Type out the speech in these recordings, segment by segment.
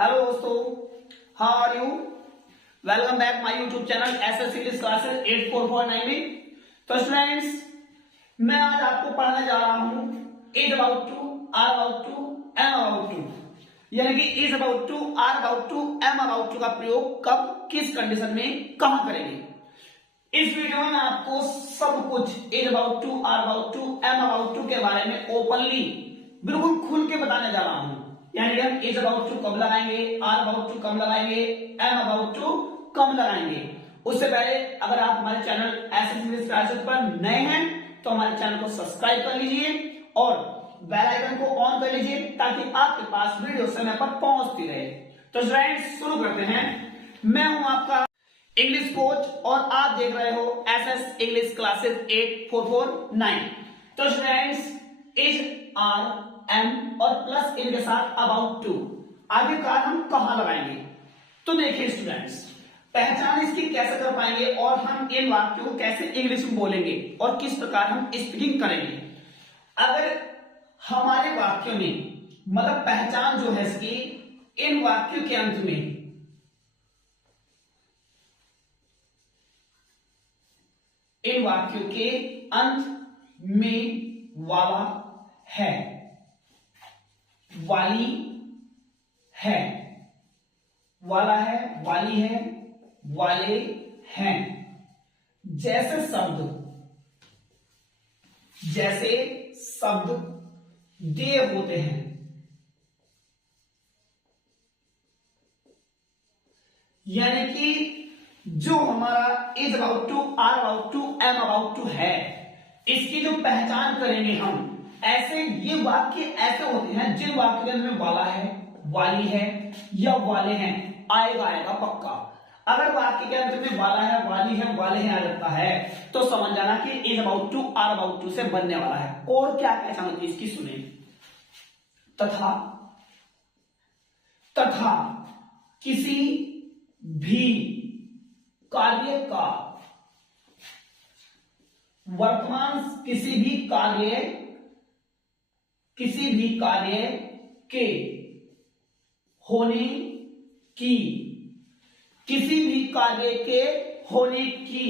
Hello दोस्तों, how are you? Welcome back my YouTube channel SS English classes 8449 में। तो students, मैं आज आपको पढ़ाने जा रहा हूं is about to, are about to, am about to, यानी कि is about to, are about to, am about to का प्रयोग कब, किस कंडीशन में, कहां करेंगे। इस वीडियो में मैं आपको सब कुछ is about to, are about to, am about to के बारे में ओपनली बिल्कुल खुल के बताने जा रहा हूं। यानी हम इज अबाउट टू कब लगाएंगे, आर अबाउट टू कब लगाएंगे, एम अबाउट टू कब लगाएंगे। उससे पहले अगर आप हमारे चैनल एसएस इंग्लिश क्लासेस पर नए हैं तो हमारे चैनल को सब्सक्राइब कर लीजिए और बेल आइकन को ऑन कर लीजिए ताकि आपके पास वीडियो समय पर पहुंचती रहे। तो फ्रेंड्स, शुरू करते हैं। मैं हूं आपका इंग्लिश कोच और आप देख रहे हो एसएस इंग्लिश क्लासेस 8449। तो फ्रेंड्स, इज, आर, एम और प्लस इनके साथ अबाउट टू आखिरकार हम कहां लगाएंगे। तो देखिए स्टूडेंट्स, पहचान इसकी कैसे कर पाएंगे और हम इन वाक्यों को कैसे इंग्लिश में बोलेंगे और किस प्रकार हम स्पीकिंग करेंगे। अगर हमारे वाक्यों में मतलब पहचान जो है इसकी इन वाक्यों के अंत में इन वाक्यों के अंत में वाला है, वाली है, वाला है, वाली है, वाले हैं, जैसे शब्द दे होते हैं, यानी कि जो हमारा is about to, are about to, am about to है, इसकी जो पहचान करेंगे हम, ऐसे ये वाक्य ऐसे होते हैं जिन वाक्यों में वाला है, वाली है या वाले हैं आएगा पक्का। अगर वाक्य के अंत में वाला है, वाली है, वाले हैं आ जाता है तो समझ जाना कि is about to, are about to से बनने वाला है। और क्या पहचान होती है इसकी, सुने। तथा किसी भी कार्य का वर्तमान, किसी भी कार्य के होने की, किसी भी कार्य के होने की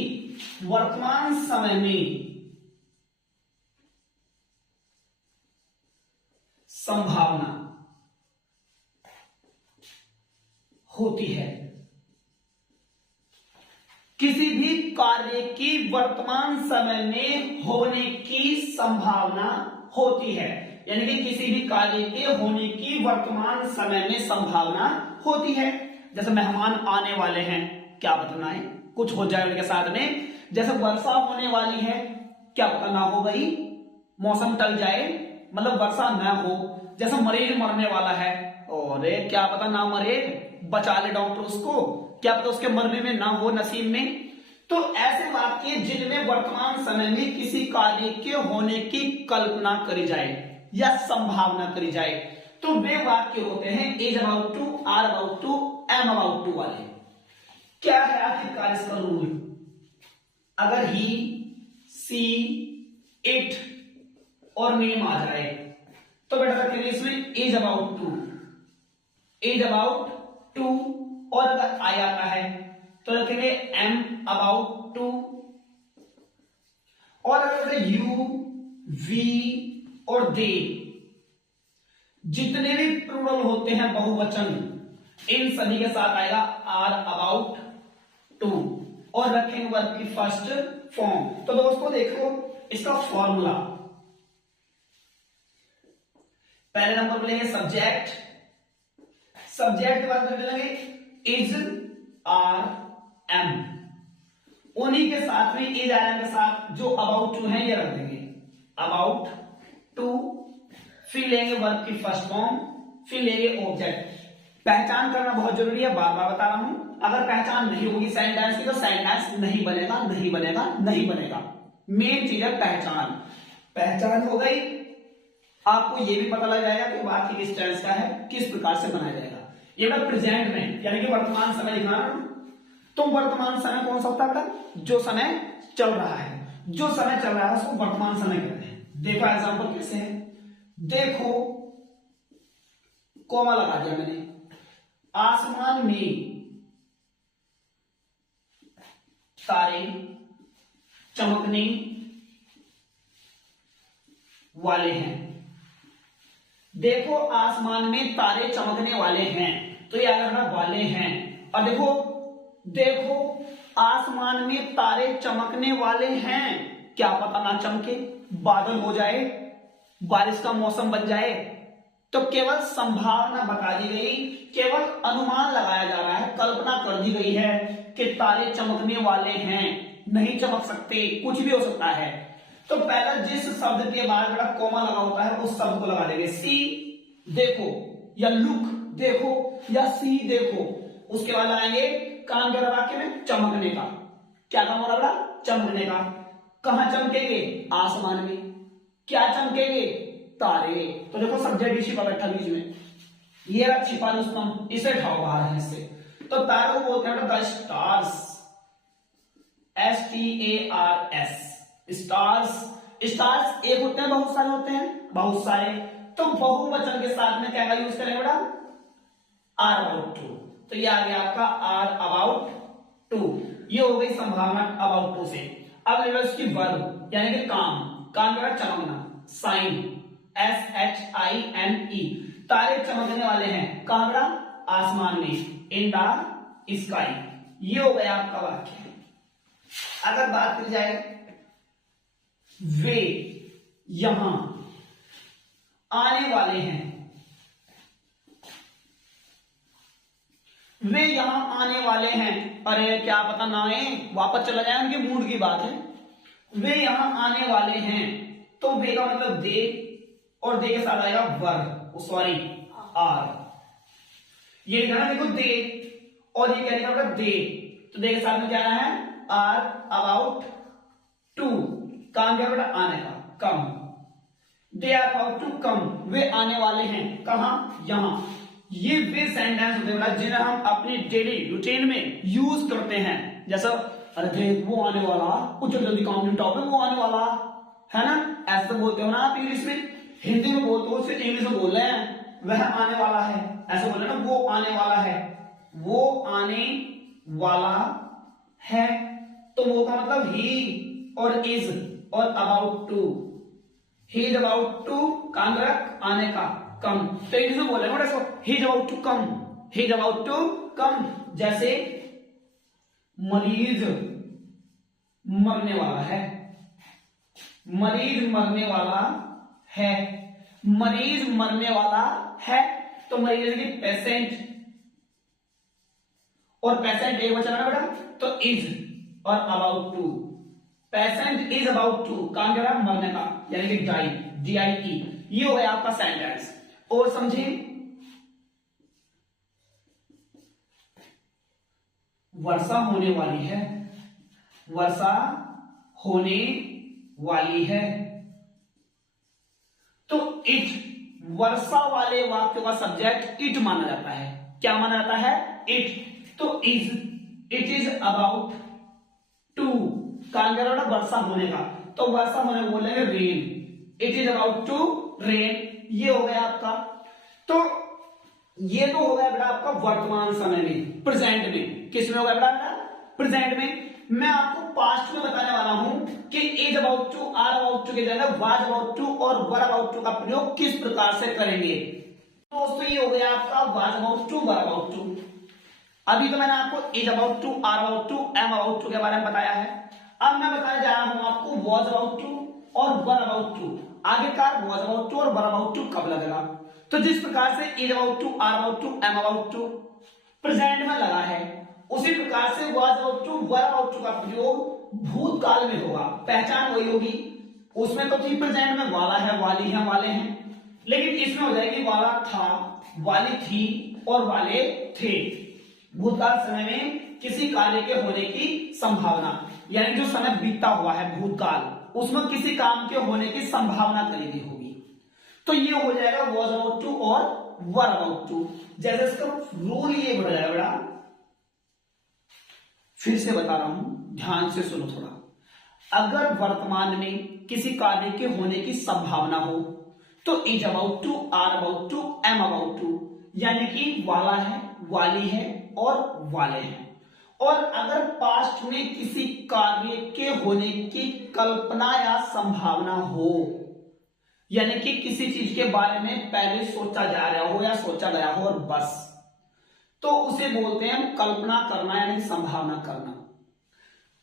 वर्तमान समय में संभावना होती है। किसी भी कार्य की वर्तमान समय में होने की संभावना होती है, यानी कि किसी भी कार्य के होने की वर्तमान समय में संभावना होती है। जैसे मेहमान आने वाले हैं, क्या पता है कुछ हो जाए उनके साथ में। जैसे वर्षा होने वाली है, क्या पता ना हो गई, मौसम टल जाए, मतलब वर्षा ना हो। जैसे मरीज मरने वाला है, और क्या पता ना मरे, बचा ले डॉक्टर उसको, क्या पता उसके मरने में ना हो नसीब में। तो ऐसे वाक्य जिनमें वर्तमान समय में किसी कार्य के होने की कल्पना करी जाए या संभावना करी जाए, तो वे वाक्य होते हैं is about to, are about to, am about to वाले। क्या है आखिरकार इसका रूल? अगर ही, सी, इट और नेम आ जाए तो बेटा रखेंगे इसमें is about to, is about to, और अगर आई आता है तो रखेंगे एम अबाउट टू, और अगर यू, वी और दे, जितने भी प्लूरल होते हैं बहुवचन, इन सभी के साथ आएगा आर अबाउट टू, और रखेंगे वर्ब की फर्स्ट फॉर्म। तो दोस्तों देखो इसका फॉर्मूला, पहले नंबर पर लेंगे सब्जेक्ट, सब्जेक्ट के बाद करने लगे इज, आर, एम, उन्हीं के साथ में इज, आर, एम के साथ जो अबाउट टू है ये रख देंगे, अबाउट टू, फिर लेंगे वर्ब की फर्स्ट फॉर्म, फिर लेंगे ऑब्जेक्ट। पहचान करना बहुत जरूरी है, बार बार बता रहा हूं। अगर पहचान नहीं होगी सेंटेंस की तो सेंटेंस नहीं बनेगा, नहीं बनेगा, नहीं बनेगा। मेन चीज है पहचान। पहचान हो गई, आपको यह भी पता लग जाएगा कि वाक्य किस टेंस का है, किस प्रकार से बनाया जाएगा। ये मैं प्रेजेंट में यानी कि वर्तमान समय लिखा रहा हूं, तो वर्तमान समय कौन सा होता है? जो समय चल रहा है, जो समय चल रहा है उसको वर्तमान समय कहते हैं। देखो एग्जांपल कैसे है, देखो कॉमा लगा दिया मैंने, आसमान में तारे चमकने वाले हैं। देखो आसमान में तारे चमकने वाले हैं, तो ये आ गया वाले हैं। और देखो देखो आसमान में तारे चमकने वाले हैं, क्या पता ना चमके, बादल हो जाए, बारिश का मौसम बन जाए। तो केवल संभावना बता दी गई, केवल अनुमान लगाया जा रहा है, कल्पना कर दी गई है कि तारे चमकने वाले हैं, नहीं चमक सकते, कुछ भी हो सकता है। तो पहला जिस शब्द के बाद बड़ा कोमा लगा होता है उस शब्द को लगा देंगे। सी देखो या लुक देखो या सी देखो, उसके बाद लगाएंगे काम कर वाक्य में चमकने का। क्या काम हो रहा है? चमकने का। कहां चमकेंगे? आसमान में। क्या चमकेंगे? तारे। तो देखो सब्जेक्ट ही छिपा बैठा बीच में, ये रहा छिपा रुस्तम, इसे उठाओ बाहर है इससे। तो तारों को बोलते हैं the stars, STARS, stars. Stars एक होते हैं, बहुत सारे होते हैं, बहुत सारे। तो बहुवचन के साथ में क्या का यूज करेंगे बेटा? Are about to. तो ये आ गया आपका आर अबाउट टू, ये हो गई संभावना अबाउट टू से। अब ले लो इसकी वर्ब यानी कि काम, काम का चमकना, साइन, SHINE। तारे चमकने वाले हैं, कहां बेटा? आसमान में, इन द स्काई। ये हो गया आपका वाक्य। अगर बात की जाए वे यहां आने वाले हैं, वे यहां आने वाले हैं, अरे क्या पता ना आए, वापस चला जाए, उनके मूड की बात है। वे यहां आने वाले हैं, तो वे का मतलब दे, और दे के साथ आएगा वर्ब, सॉरी आर। ये लिखा ना देखो दे, और ये क्या लिखा दे, तो दे के साथ में क्या आना है? Are about to. काम क्या बेटा? आने का, come. They are about to come, वे आने वाले हैं, कहां? यहां। ये वे सेंटेंस होते हैं जिन्हें हम अपनी डेली रूटीन में यूज करते हैं। जैसा अरे देख वो आने वाला, कुछ जल्दी काम निपटाओ, वो आने वाला है ना, ऐसे बोलते हो ना आप इंग्लिश में। हिंदी में बोलते हो, सिर्फ इंग्लिश में बोल रहे हैं, वह आने वाला है, ऐसे बोल रहे ना, वो आने वाला है, वो आने वाला है। तो वो का मतलब ही और इज और about to. He is about to, काम रख, आने का, कम। तो इंग्लिश में बोल रहे हैं इसको, he is about to come, he is about to come. जैसे मरीज मरने वाला है, मरीज मरने वाला है, मरीज मरने वाला है। तो मरीज की पेशेंट, और पेशेंट एक बचा बेटा, तो इज और about to. Patient is about to, काम क्या है? मरने का, यानी कि डाई, DIE। ये हो गया आपका सेंटेंस। और समझे, वर्षा होने वाली है, वर्षा होने वाली है। तो इट, वर्षा वाले वाक्य का सब्जेक्ट इट माना जाता है। क्या माना जाता है? इट। तो is, it is about to, काम कर रहा है वर्षा होने का, तो वर्षा होने को बोलेंगे rain. It is about to rain, ये हो गया आपका। तो ये तो हो गया बेटा आपका वर्तमान समय में, प्रेजेंट में। किस में हो गया बेटा? प्रेजेंट में। मैं आपको पास्ट में बताने वाला हूं कि is about to, are about to के जगह वाज अबाउट टू और वर अबाउट टू का प्रयोग किस प्रकार से करेंगे। तो दोस्तों ये हो गया आपका was about to, were about to. अभी तो मैंने आपको is about to, are about to, am about to के बारे में बताया है। अब मैं बताने जा रहा हूं आपको वॉज अबाउट टू और वर अबाउट टू। आगे का वॉज अबाउट टू और वर अबाउट टू कब लगेगा। तो जिस प्रकार से is about to, are about to, am about to present में लगा है, उसी प्रकार से was about to, were about to का प्रयोग भूतकाल में होगा। पहचान वही होगी, उसमें तो थी प्रेजेंट में वाला है, वाली है, वाले हैं, लेकिन इसमें हो जाएगी वाला था, वाली थी और वाले थे। भूतकाल समय में किसी कार्य के होने की संभावना, यानी जो समय बीतता हुआ है भूतकाल, उसमें किसी काम के होने की संभावना करीबी होगी। तो ये हो जाएगा वॉज अबाउट टू और वर अबाउट टू। जैसे इसका रूल ये बढ़ जाएगा बेटा, फिर से बता रहा हूं, ध्यान से सुनो थोड़ा। अगर वर्तमान में किसी कार्य के होने की संभावना हो तो is about to, are about to, am about to, यानी कि वाला है, वाली है और वाले हैं। और अगर पास्ट में किसी कार्य के होने की कल्पना या संभावना हो, यानी कि किसी चीज के बारे में पहले सोचा जा रहा हो या सोचा गया हो और बस, तो उसे बोलते हैं कल्पना करना यानी संभावना करना।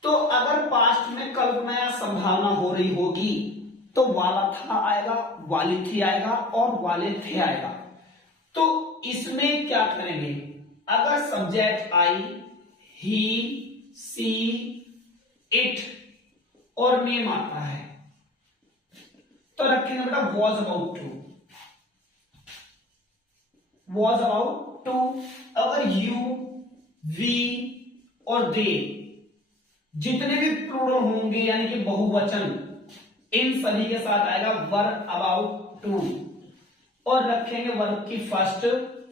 तो अगर पास्ट में कल्पना या संभावना हो रही होगी तो वाला था आएगा, वाली थी आएगा और वाले थे आएगा। तो इसमें क्या करेंगे, अगर subject I he, she, it और नेम आता है तो रखेंगे बेटा was about to, was about to. अगर यू, वी और दे जितने भी प्लूरल होंगे यानी कि बहुवचन, इन सभी के साथ आएगा वर अबाउट टू और रखेंगे वर्ब की फर्स्ट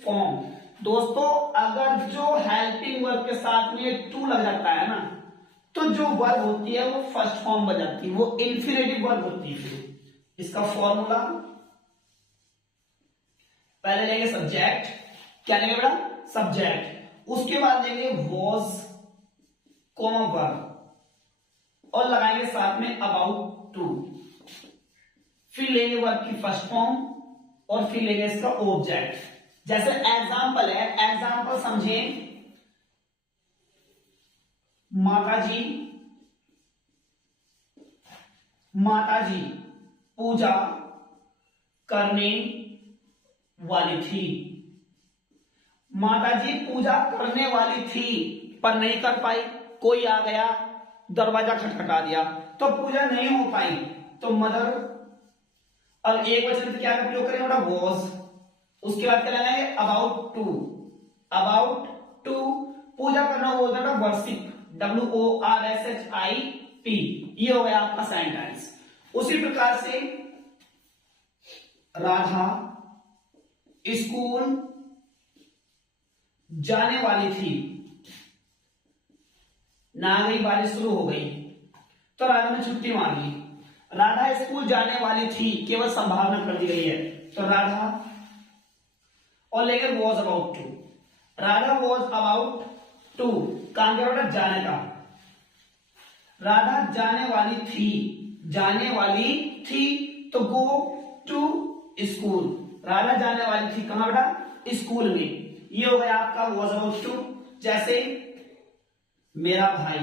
फॉर्म। दोस्तों अगर जो हेल्पिंग वर्ब के साथ में टू लग जाता है ना, तो जो वर्ब होती है वो फर्स्ट फॉर्म बन जाती है, वो इंफिनिटिव वर्ब होती है। फिर इसका फॉर्मूला पहले लेंगे सब्जेक्ट, क्या लेंगे बेटा सब्जेक्ट, उसके बाद लेंगे वॉज कॉमा वर्ब और लगाएंगे साथ में अबाउट टू, फिर लेंगे वर्ब की फर्स्ट फॉर्म और फिर लेंगे इसका ऑब्जेक्ट। जैसे एग्जाम्पल है, एग्जाम्पल समझें, माताजी, माताजी पूजा करने वाली थी। माताजी पूजा करने वाली थी पर नहीं कर पाई, कोई आ गया दरवाजा खटखटा दिया तो पूजा नहीं हो पाई। तो मदर, अब एक वचन से क्या उपयोग करेंगे बेटा वॉज, उसके बाद क्या लगाएंगे अबाउट टू, अबाउट टू पूजा करना बोलते हैं वर्शिप, WORSHIP, ये हो गया आपका सेंटेंस। उसी प्रकार से राधा स्कूल जाने वाली थी, ना गई बारिश शुरू हो गई तो राधा ने छुट्टी मार ली। राधा स्कूल जाने वाली थी केवल संभावना कर दी गई है, तो राधा और लेंगे was about to, Radha was about to काम क्या बेटा जाने का, राधा जाने वाली थी, जाने वाली थी तो गो टू स्कूल, राधा जाने वाली थी कहां बेटा स्कूल में। ये हो गया आपका वॉज अबाउट टू। जैसे मेरा भाई,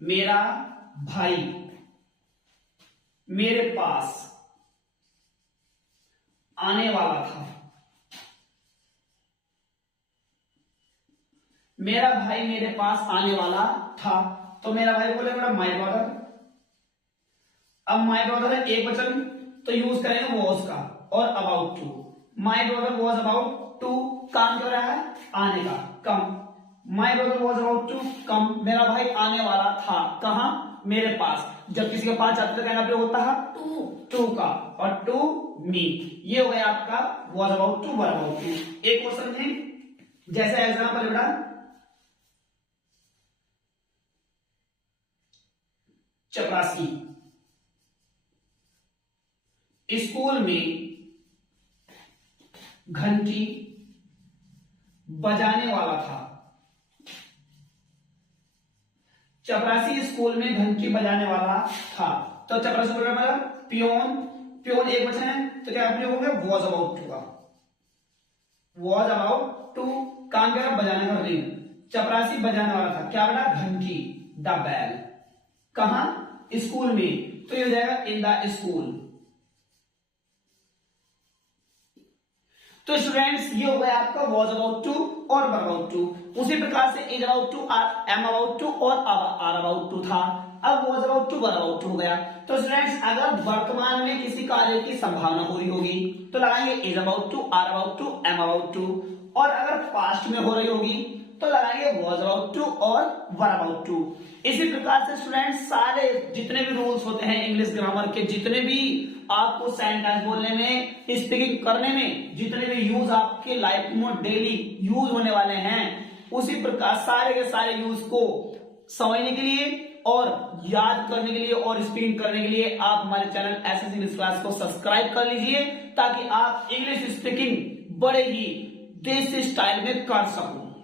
मेरा भाई मेरे पास आने वाला था, मेरा भाई मेरे पास आने वाला था तो मेरा भाई बोले बेटा माय ब्रदर। अब माय ब्रदर है एक वचन तो यूज करेंगे वॉज का और about to. My brother was about to काम कर रहा है आने का, come. My brother was about to come, मेरा भाई आने वाला था कहां मेरे पास। जब किसी के पास जाते तो कहना होता है टू, टू का और टू मी। ये हो गया आपका was about to, were about to. एक और समझें, जैसे एग्जाम्पल बेटा चपरासी स्कूल में घंटी बजाने वाला था, चपरासी स्कूल में घंटी बजाने वाला था तो चपरासी बोल रहा मतलब पियोन, पियोन एक वचन है तो क्या प्रयोग हो गया वॉज अबाउट टू का, वॉज अबाउट टू काम क्या बजाने का रिंग, चपरासी बजाने वाला था क्या बेटा घंटी, द बेल, कहां स्कूल में तो ये हो जाएगा इन द स्कूल। तो स्टूडेंट्स ये हो गया आपका वॉज अबाउट टू और वर अबाउट टू। उसी प्रकार से is about to, am about to और आर अबाउट टू था, अब was about to were about to हो गया। तो स्टूडेंट्स अगर वर्तमान में किसी कार्य की संभावना हो रही होगी तो लगाएंगे is about to, are about to, am about to, और अगर पास्ट में हो रही होगी तो लगाएंगे वॉज अबाउट टू और वर अबाउट टू। इसी प्रकार से स्टूडेंट्स सारे जितने भी रूल्स होते हैं इंग्लिश ग्रामर के, जितने भी आपको सेंटेंस बोलने में, स्पीकिंग करने में, जितने भी यूज आपके लाइफ में डेली यूज होने वाले हैं, उसी प्रकार सारे के सारे यूज को समझने के लिए और याद करने के लिए और स्पीकिंग करने के लिए आप हमारे चैनल एसएस इंग्लिश क्लास को सब्सक्राइब कर लीजिए ताकि आप इंग्लिश स्पीकिंग बड़े ही देसी स्टाइल में कर सकूं।